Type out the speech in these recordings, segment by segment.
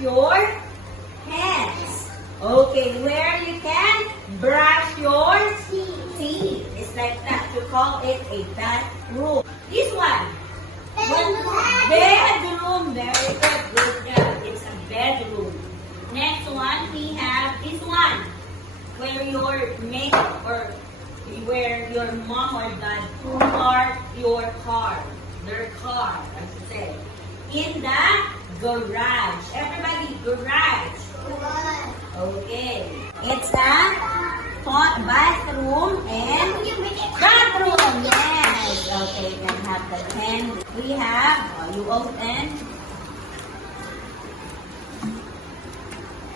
your hands. Okay, where you can brush your teeth. It's like that. You call it a bathroom. This one. Bedroom. Very good. Good job. It's a bedroom. Next one, we have this one. Where your mate or where your mom or dad park your car. Their car, I should say. In the garage. Everybody, garage. Okay. It's a bathroom and bathroom. Yes. Okay, you can have the pen. We have, you open.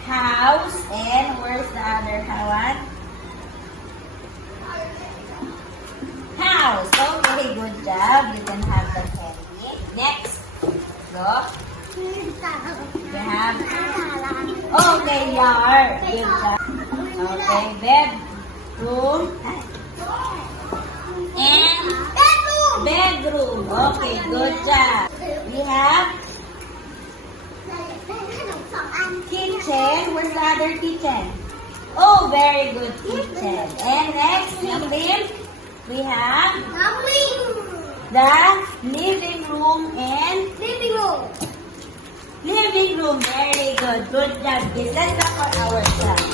House. And where's the other one? House. Okay, good job. You can have the candy. Next. Go. We have. Okay, yard. Good job. Okay, bedroom. And bedroom. Okay, good job. We have kitchen. Where's the other kitchen? Oh, very good kitchen. And next, we have the living room and living room. Very good. Good job. Let's look at our class.